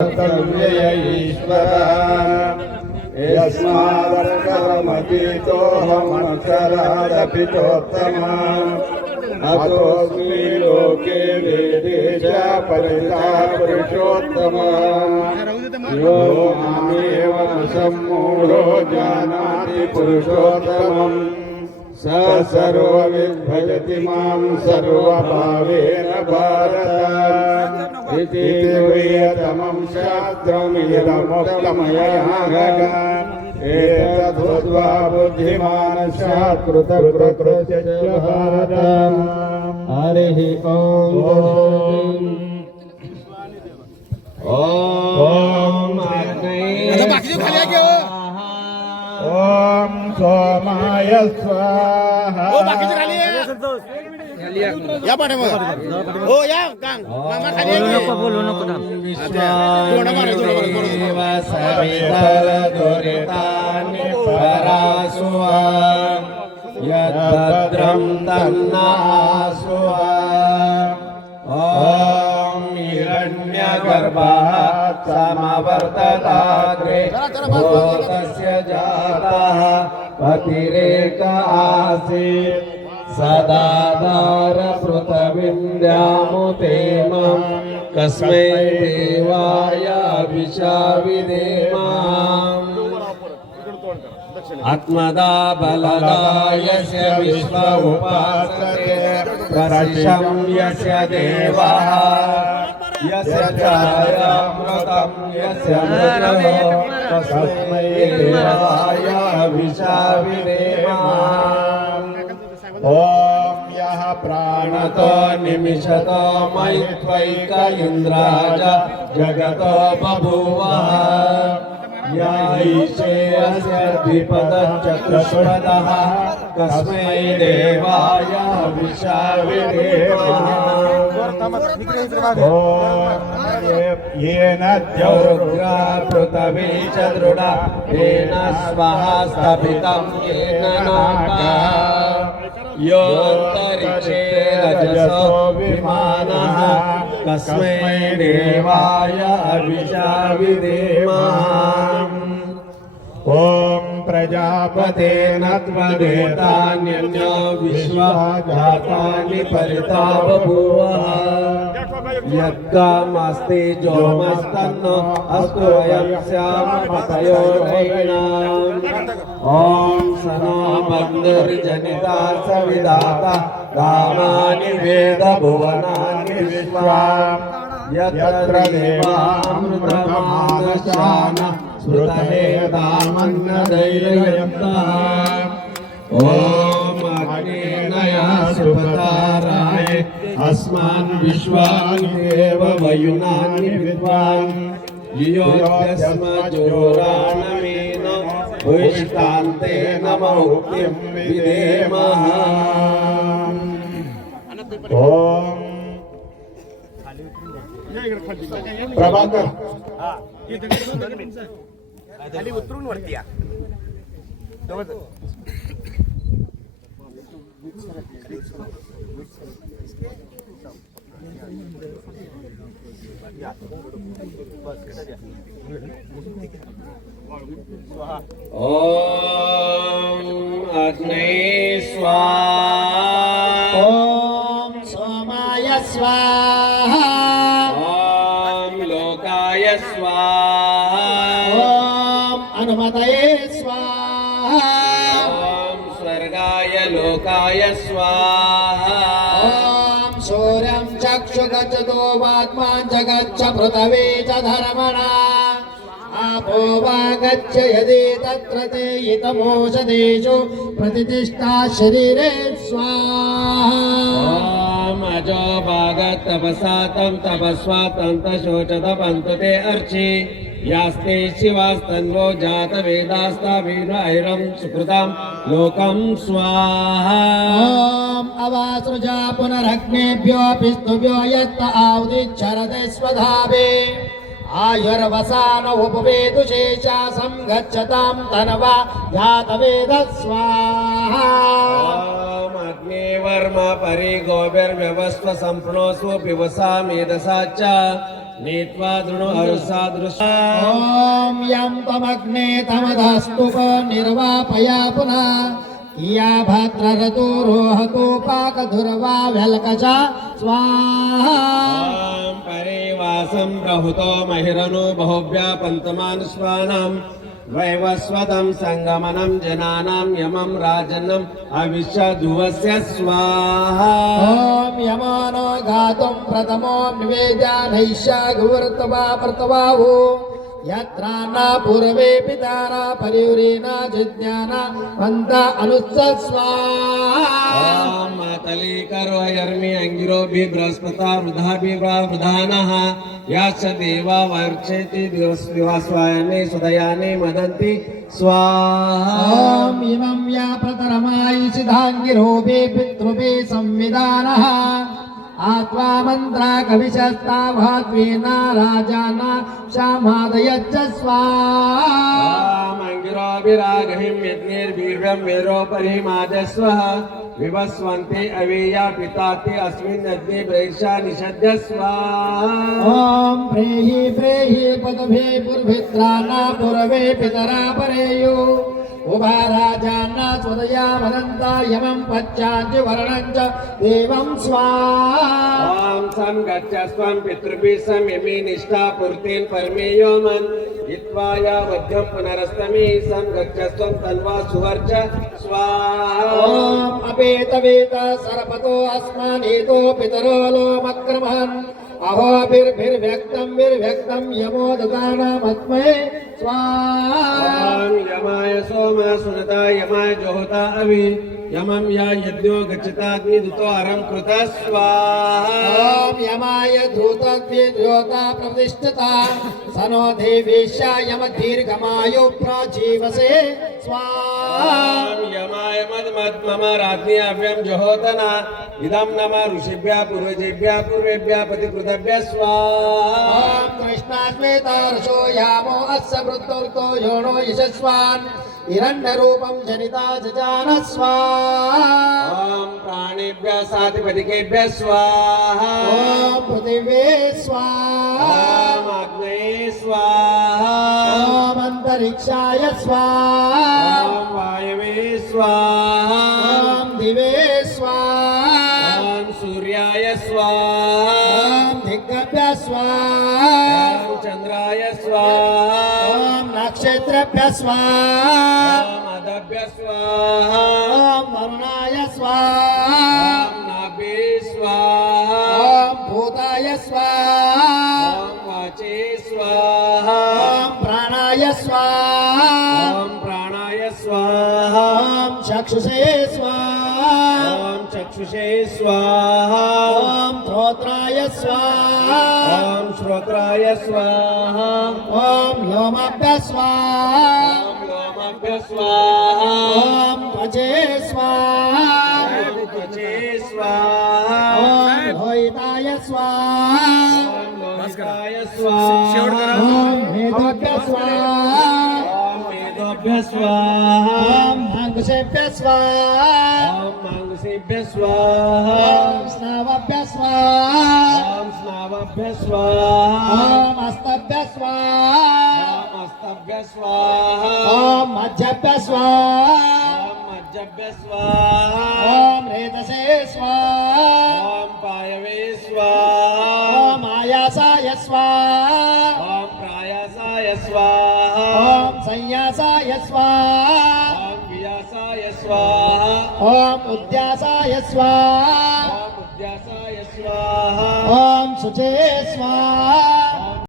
यस्मादर्शमतीतोऽहमक्षरादपि अतोऽस्मि लोके वेदे च परिता पुरुषोत्तमः यो मामेव सम्मूढो जानाति पुरुषोत्तमम् स सर्वविद्भजति मां सर्वभावेन भारत इति प्रियतमं शास्त्रमिदमुक्तमया एतद्बुद्ध्वा बुद्धिमान् स्यात् कृतकृत्य भारत। हरिः ओम सोमाय स्वाहा। या पाठे मग हो या कांग मामा खाली नको बोलू नको ना सवितरदुरितानि परासुवा यद्भद्रं तन्नासुवा। ॐ हिरण्यगर्भः समवर्तताग्रे भूतस्य जातः पतिरेक आसीत् सदाधार पृथविन्द्यामुतेमं कस्मै देवाय अभिशाविदेमाम् आत्मदा बलदायस्य विश्व उपासते प्रशिशं यस्य देवाः यस्य चायामृतं यस्य मृतो तस्मै देवाय अभिशाविदेमाम्। ओम यः प्राणतो निमिषतो मयित्वैक इन्द्राज जगतो बभूवः यैषेयस्य द्विपदश्चतुष्पदः कस्मै देवाय विशाविदेवाम्। येन द्यौरुग्रा पृथिवी च दृढा येन स्वः स्थापितं येन नागा योऽन्तरिक्षे रजसो विमानः कस्मै देवाय अभिशाविदेमाम्। ॐ प्रजापते नत्वदेतान्यन्यो विश्वः जातानि परिता बभूवः यत्कामस्ति जोमस्तन्नो अस्तु वयं स्याम पतयो नैनाम्। ॐ सनो बन्धुर्जनिता सविदाता कामानि वेद भुवनानि विश्वा यत्र देवामृतमादशान स्मृतहेदामन्नदैर्यन्तः। ॐ अग्नेनया सुपताराय अस्मान् विश्वानि देव वयुनानि विद्वान् योऽस्मजोराणमेन भूष्टान्तेन मौक्तिं विधेमः। प्रभाकर खाली उतरून वरती या। ओम अग्ने स्वाहा। ओम सोमाय स्वाहा। ओम लोकाय स्वाहा। ओम अनुमतये स्वाहा। ओम स्वर्गाय लोकाय स्वाहा। ओम सूर्यं चक्षुगच्छतो वाग्मान् च गच्छ पृथिवी च धर्मणा आपो वा गच्छ यदि तत्र ते हितमोषधेषु प्रतिष्ठा शरीरे स्वाहा। ओम अजो भागत तपसा तं तपस्वा तंतशोचत पंतु ते अर्चि यास्ते शिवास्तन्वो जात वेदास्ताभिर्वैरं सुकृतां लोकं स्वाहा। ओम अवासृजा पुनरग्नेभ्यो पिस्तुभ्यो यत्त आहुतिच्छरते स्वधावे आयुर्वसान उपवेदुशेषा संगच्छतां तनवा जातवेद स्वाहा। ओम अग्निवर्म परिगोभिर्व्यवस्व सम्प्रणोस्व पिबसा मेधसा च नीत्वा दृणु अरुसादृशा ॐ यं त्वमग्ने तमधस्तु निर्वापया पुनः या भद्ररतो रोहतो पाकधुर्वा व्यल्कचा स्वाहा ॐ परिवासं प्रहुतो महिरनु बहुभ्या पन्तमानुष्वानां वैवस्वतं संगमनं जनानां यमं राजन्नम् अविश्वधुवस्य स्वाहा ॐ यमानो गातुं प्रथमो निवेद्यानैष्या गुरुर्तवा प्रतवाहु यत्रा न पूर्वे पितारा परिव्रीना जिज्ञाना पन्त अनुत्स स्वाहा ॐ मातली करो यर्मि अंगिरोभि बृहस्पता वृधाभि वृधानः याश्च देवा वर्चेति दिवस्वायने सुदयाने मदन्ति स्वाहा ॐ इमं या प्रतरमायि सिद्धाङ्गिरोपे पितृपे संविधानः आत्वा मन्त्रा कविशस्ताभात्वेना राजाना क्षामादयच्च स्वाहा मंगिरोभिरागहिं यज्ञैर्वीर्यं वेरोपरिमाजस्वः विवस्वन्ते अवेया पिताति अस्मिन् यज्ञे प्रैषा निषद्य स्वाहा ॐ प्रेहि प्रेहि पदभे पुर्भित्राना पूर्वे पितरा परेयु उभा राजाना स्वदया वदन्ता यमं पच्चाञ्च वर्णञ्च देवं स्वाहा ॐ सं गच्छस्त्वं पितृभिः समिमि निष्ठापूर्तिं परमेयो मन् हित्वा यावद्यं पुनरस्तमी सं गच्छस्त्वं तन्वा सुवर्च स्वाहा ॐ अपेतवेत सर्पतो अस्मानेतो पितरो लोमक्रमहन् अहोभिर्भिर्व्यक्तं यमो ददानामस्मै स्वाहा ॐ यमाय सोम सुनता यमाय जोहता अभि यमं या यज्ञो गच्छताग्निदूतो अरं कृतः स्वाहा ॐ यमाय धूतद्विद्योता प्रतिष्ठिता सनो देवेशा यम दीर्घमायु प्रजीवसे स्वाहा ॐ यमाय मम राज्ञी अव्यं जोहोतना इदं नम ऋषिभ्यः पूर्वजेभ्यः पूर्वेभ्यः प्रतिकृतभ्यः स्वाहा ॐ कृष्णाश्वेतार्षो यामो अस्य वृद्धोर्तो योनो यशस्वान् हिरण्यरूपं जनिता जजान स्वाहा ॐ प्राणेभ्यः साधिपतिकेभ्यः स्वाहा ॐ पृथिवे स्वाहा ॐ अग्नये स्वाहा ॐ अन्तरिक्षाय स्वाहा ॐ वायवे स्वाहा ॐ दिवे स्वाहा ॐ सूर्याय स्वाहा ॐ दिग्गभ्यः स्वाहा ॐ चन्द्राय स्वाहा ॐ नक्षत्रेभ्यः स्वाहा ॐ अदभ्यः स्वाहा ॐ वरुणाय स्वाहा ॐ नाभे स्वाहा ॐ भूताय स्वाहा ॐ वाचे स्वाहा ॐ प्राणाय स्वाहा ॐ प्राणाय स्वाहा ॐ चक्षुषे स्वाहा ॐ चक्षुषे स्वाहा ॐ श्रोत्राय स्वाहा ॐ श्रोत्राय स्वाहा ॐ लोमाभ्यः स्वाहा ॐ लोमाभ्यः स्वाहा ॐ त्वचे स्वाहा ॐ त्वचे स्वाहा ॐ लोहिताय स्वाहा ॐ लोहिताय स्वाहा ॐ मेधोभ्यः स्वाहा ॐ मेधोभ्यः स्वाहा ॐ मांगसेभ्यः स्वाहा ॐ मांगसेभ्यः स्वाहा ॐ स्नावभ्यः स्वाहा ॐ स्नावभ्यः स्वाहा ॐ हस्तभ्यः स्वाहा ॐ हस्तभ्यः स्वाहा ॐ मध्यभ्यः स्वाहा ॐ मज्जभ्यः स्वाहा ॐ रेतसे स्वाहा ॐ पायवे स्वाहा ॐ आयासाय स्वाहा ॐ प्रायासाय स्वाहा ॐ संयासाय स्वाहा ॐ वियासाय स्वाहा ॐ उद्यासाय स्वाहा ॐ उद्यासाय स्वाहा ॐ शुचे स्वाहा